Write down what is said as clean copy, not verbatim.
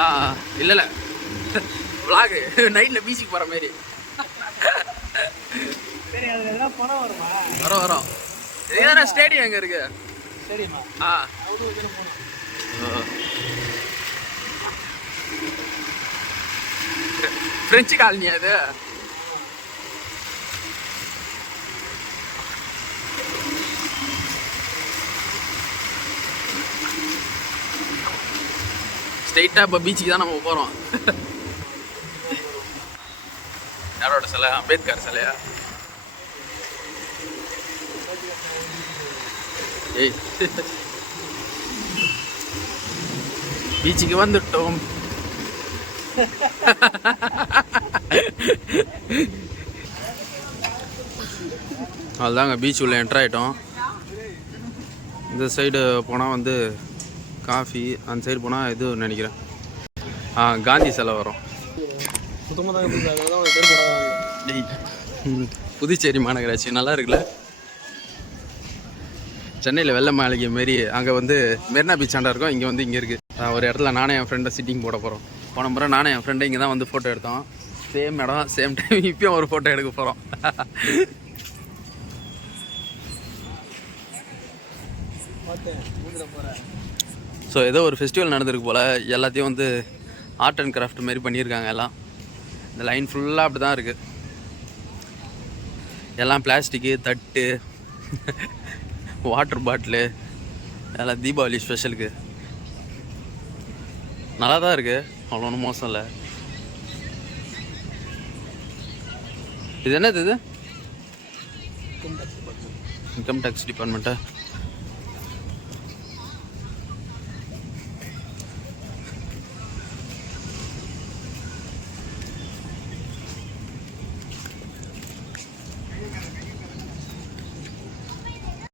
ஆ இல்லை இல்லை விளாகு நைட்டில் பீச்சுக்கு போகிற மாதிரி. சரி அதில் எதனா பணம் வருமா? வரோம். எதனா ஸ்டேடியம் எங்கே இருக்கு? ஸ்டேடியமா? ஆ ஃப்ரெஞ்சு காலனியா அது? ஸ்ட்ரெயிட்டாக இப்போ பீச்சுக்கு தான் நம்ம போகிறோம். யாரோட சிலை? அம்பேத்கர் சிலையா? ஏய் பீச்சுக்கு வந்துட்டோம். அதுதாங்க பீச் உள்ள என்ட்ரு ஆகிட்டோம். இந்த சைடு போனால் வந்து காஃபி, அந்த சைடு போனால் இது நினைக்கிறேன் காந்தி சிலை வரும். புதுச்சேரி மாநகராட்சி நல்லா இருக்குல்ல? சென்னையில் வெள்ளை மாளிகை மாரி அங்கே வந்து மெரினா பீச் ஆண்டா இருக்கும். இங்கே வந்து இங்கே இருக்குது ஒரு இடத்துல நானே என் ஃப்ரெண்டை சிட்டிங் போட போகிறோம். போன முறை நானே என் ஃப்ரெண்டை இங்கே தான் வந்து ஃபோட்டோ எடுத்தோம். சேம் இடம் சேம் டைம் இப்போயும் ஒரு ஃபோட்டோ எடுக்க போகிறோம். ஸோ ஏதோ ஒரு ஃபெஸ்டிவல் நடந்திருக்கு போல். எல்லாத்தையும் வந்து ஆர்ட் அண்ட் கிராஃப்ட் மாரி பண்ணியிருக்காங்க. எல்லாம் இந்த லைன் ஃபுல்லாக அப்படி தான் இருக்குது. எல்லாம் பிளாஸ்டிக்கு, தட்டு, வாட்டர் பாட்டிலு எல்லாம் தீபாவளி ஸ்பெஷலுக்கு. நல்லா தான் இருக்குது, அவ்வளோ ஒன்றும் மோசம் இல்லை. இது என்னது? இது இன்கம் டேக்ஸ் டிபார்ட்மெண்ட்டா?